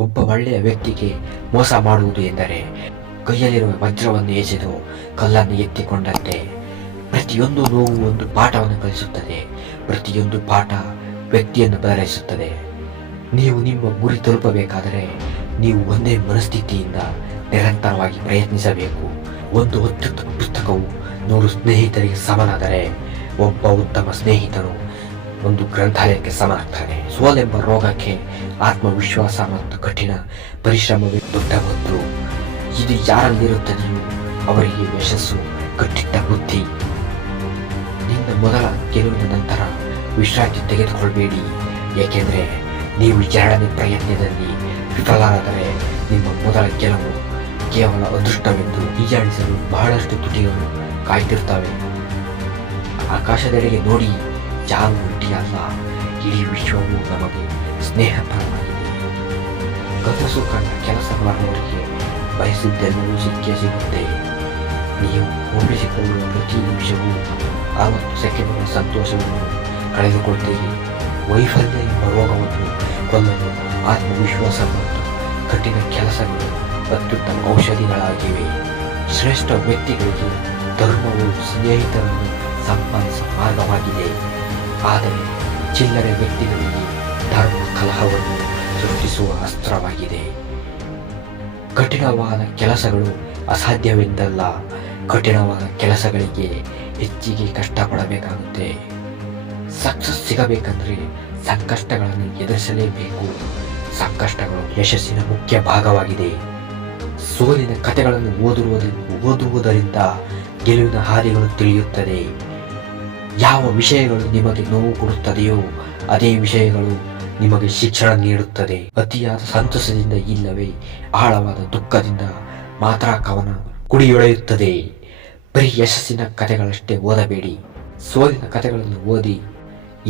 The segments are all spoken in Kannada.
ಒಬ್ಬ ಒಳ್ಳೆಯ ವ್ಯಕ್ತಿಗೆ ಮೋಸ ಮಾಡುವುದು ಎಂದರೆ ಕೈಯಲ್ಲಿರುವ ವಜ್ರವನ್ನು ಎಸೆದು ಕಲ್ಲನ್ನು ಎತ್ತಿಕೊಂಡಂತೆ. ಪ್ರತಿಯೊಂದು ನೋವು ಒಂದು ಪಾಠವನ್ನು ಕಲಿಸುತ್ತದೆ. ಪ್ರತಿಯೊಂದು ಪಾಠ ವ್ಯಕ್ತಿಯನ್ನು ಬದಲಾಯಿಸುತ್ತದೆ. ನೀವು ನಿಮ್ಮ ಗುರಿ ತಲುಪಬೇಕಾದರೆ ನೀವು ಒಂದೇ ಮನಸ್ಥಿತಿಯಿಂದ ನಿರಂತರವಾಗಿ ಪ್ರಯತ್ನಿಸಬೇಕು. ಒಂದು ಅತ್ಯುತ್ತಮ ಪುಸ್ತಕವು 100 ಸ್ನೇಹಿತರಿಗೆ ಸಮನಾದರೆ ಒಬ್ಬ ಉತ್ತಮ ಸ್ನೇಹಿತನು ಒಂದು ಗ್ರಂಥಾಲಯಕ್ಕೆ ಸಮನಾಗ್ತಾನೆ. ಸೋಲೆಂಬ ರೋಗಕ್ಕೆ ಆತ್ಮವಿಶ್ವಾಸ ಮತ್ತು ಕಠಿಣ ಪರಿಶ್ರಮವೇ ದೊಡ್ಡ ಮದ್ದು. ಇದು ಯಾರಲ್ಲಿರುತ್ತದೆಯೋ ಅವರಿಗೆ ಯಶಸ್ಸು ಕಟ್ಟಿಟ್ಟ ಬುದ್ಧಿ. ನಿನ್ನ ಮೊದಲ ಗೆಲುವಿನ ನಂತರ ವಿಶ್ರಾಂತಿ ತೆಗೆದುಕೊಳ್ಬೇಡಿ, ಏಕೆಂದರೆ ನೀವು ಎರಡನೇ ಪ್ರಯತ್ನದಲ್ಲಿ ವಿಫಲರಾದರೆ ನಿಮ್ಮ ಮೊದಲ ಗೆಲುವು ಕೇವಲ ಅದೃಷ್ಟವೆಂದು ಈಜಾಡಿಸಲು ಬಹಳಷ್ಟು ತುಟಿಗಳು ಕಾಯ್ತಿರ್ತವೆ. ಆಕಾಶದೆಡೆಗೆ ನೋಡಿ, ಯಾರು ಒಟ್ಟಿಯಲ್ಲ, ಇಡೀ ವಿಶ್ವವು ನಮಗೆ ಸ್ನೇಹಪರವಾಗಿದೆ. ಕನಸು ಕಂಡ ಕೆಲಸ ಮಾಡುವವರಿಗೆ ಬಯಸಿದ್ದೆಲ್ಲವೂ ಸಿಕ್ಕೇ. ನೀವು ಒಪ್ಪಿಸಿಕೊಳ್ಳುವ ಪ್ರತಿ ನಿಮಿಷವೂ 60 ಸೆಕೆಂಡ್ಗಳ ಸಂತೋಷವನ್ನು ಕಳೆದುಕೊಳ್ತೀರಿ. ವೈಫಲ್ಯ ಎಂಬ ರೋಗವನ್ನು ಕೊಲ್ಲಲು ಆತ್ಮವಿಶ್ವಾಸ ಮತ್ತು ಕಠಿಣ ಕೆಲಸಗಳು ಅತ್ಯುತ್ತಮ ಔಷಧಿಗಳಾಗಿವೆ. ಶ್ರೇಷ್ಠ ವ್ಯಕ್ತಿಗಳಿಗೆ ಧರ್ಮವು ಸ್ನೇಹಿತರನ್ನು ಸಂಪಾದಿಸುವ ಮಾರ್ಗವಾಗಿದೆ, ಆದರೆ ಚಿಲ್ಲರೆ ವ್ಯಕ್ತಿಗಳಿಗೆ ಧರ್ಮ ಕಲಹವನ್ನು ಸೃಷ್ಟಿಸುವ ಅಸ್ತ್ರವಾಗಿದೆ. ಕಠಿಣವಾದ ಕೆಲಸಗಳು ಅಸಾಧ್ಯವೆಂದಲ್ಲ, ಕಠಿಣವಾದ ಕೆಲಸಗಳಿಗೆ ಹೆಚ್ಚಿಗೆ ಕಷ್ಟಪಡಬೇಕಾಗುತ್ತೆ. ಸಕ್ಸಸ್ ಸಿಗಬೇಕಂದ್ರೆ ಸಂಕಷ್ಟಗಳನ್ನು ಎದುರಿಸಲೇಬೇಕು. ಸಂಕಷ್ಟಗಳು ಯಶಸ್ಸಿನ ಮುಖ್ಯ ಭಾಗವಾಗಿದೆ. ಸೋಲಿನ ಕಥೆಗಳನ್ನು ಓದುವುದರಿಂದ ಗೆಲುವಿನ ಹಾದಿಗಳು ತಿಳಿಯುತ್ತದೆ. ಯಾವ ವಿಷಯಗಳು ನಿಮಗೆ ನೋವು ಕೊಡುತ್ತದೆಯೋ ಅದೇ ವಿಷಯಗಳು ನಿಮಗೆ ಶಿಕ್ಷಣ ನೀಡುತ್ತದೆ. ಅತಿಯಾದ ಸಂತೋಷದಿಂದ ಇಲ್ಲವೇ ಆಳವಾದ ದುಃಖದಿಂದ ಮಾತ್ರ ಕವನ ಕುಡಿಯೊಡೆಯುತ್ತದೆ. ಬರೀ ಯಶಸ್ಸಿನ ಕಥೆಗಳಷ್ಟೇ ಓದಬೇಡಿ, ಸೋಲಿನ ಕಥೆಗಳನ್ನು ಓದಿ.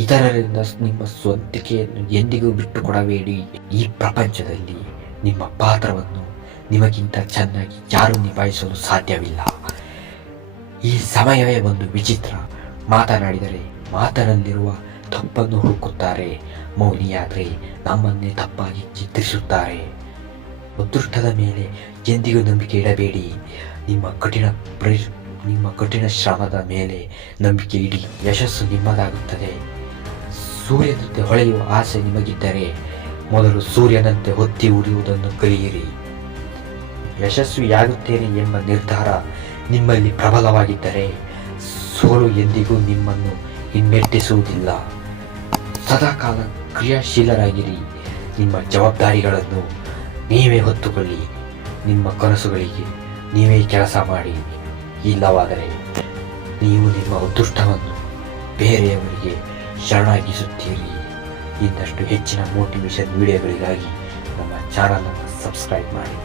ಇತರರಿಂದ ನಿಮ್ಮ ಸ್ವಂತಿಕೆಯನ್ನು ಎಂದಿಗೂ ಬಿಟ್ಟುಕೊಡಬೇಡಿ. ಈ ಪ್ರಪಂಚದಲ್ಲಿ ನಿಮ್ಮ ಪಾತ್ರವನ್ನು ನಿಮಗಿಂತ ಚೆನ್ನಾಗಿ ಯಾರೂ ನಿಭಾಯಿಸಲು ಸಾಧ್ಯವಿಲ್ಲ. ಈ ಸಮಯವೇ ಒಂದು ವಿಚಿತ್ರ. ಮಾತನಾಡಿದರೆ ಮಾತನಲ್ಲಿರುವ ತಪ್ಪನ್ನು ಹುಡುಕುತ್ತಾರೆ, ಮೌನಿಯಾದರೆ ನಮ್ಮನ್ನೇ ತಪ್ಪಾಗಿ ಚಿತ್ರಿಸುತ್ತಾರೆ. ಅದೃಷ್ಟದ ಮೇಲೆ ಎಂದಿಗೂ ನಂಬಿಕೆ ಇಡಬೇಡಿ. ನಿಮ್ಮ ಕಠಿಣ ಶ್ರಮದ ಮೇಲೆ ನಂಬಿಕೆ ಇಡಿ. ಯಶಸ್ಸು ನಿಮ್ಮದಾಗುತ್ತದೆ. ಸೂರ್ಯನಂತೆ ಹೊಳೆಯುವ ಆಸೆ ನಿಮಗಿದ್ದರೆ ಮೊದಲು ಸೂರ್ಯನಂತೆ ಹೊತ್ತಿ ಉರಿಯುವುದನ್ನು ಕಲಿಯಿರಿ. ಯಶಸ್ವಿಯಾಗುತ್ತೇನೆ ಎಂಬ ನಿರ್ಧಾರ ನಿಮ್ಮಲ್ಲಿ ಪ್ರಬಲವಾಗಿದ್ದರೆ ಸೋಲು ಎಂದಿಗೂ ನಿಮ್ಮನ್ನು ಹಿಮ್ಮೆಟ್ಟಿಸುವುದಿಲ್ಲ. ಸದಾಕಾಲ ಕ್ರಿಯಾಶೀಲರಾಗಿರಿ. ನಿಮ್ಮ ಜವಾಬ್ದಾರಿಗಳನ್ನು ನೀವೇ ಹೊತ್ತುಕೊಳ್ಳಿ. ನಿಮ್ಮ ಕನಸುಗಳಿಗೆ ನೀವೇ ಕೆಲಸ ಮಾಡಿ. ಇಲ್ಲವಾದರೆ ನೀವು ನಿಮ್ಮ ಅದೃಷ್ಟವನ್ನು ಬೇರೆಯವರಿಗೆ ಶರಣಾಗಿಸುತ್ತೀರಿ. ಇನ್ನಷ್ಟು ಹೆಚ್ಚಿನ ಮೋಟಿವೇಶನ್ ವಿಡಿಯೋಗಳಿಗಾಗಿ ನಮ್ಮ ಚಾನಲನ್ನು ಸಬ್ಸ್ಕ್ರೈಬ್ ಮಾಡಿ.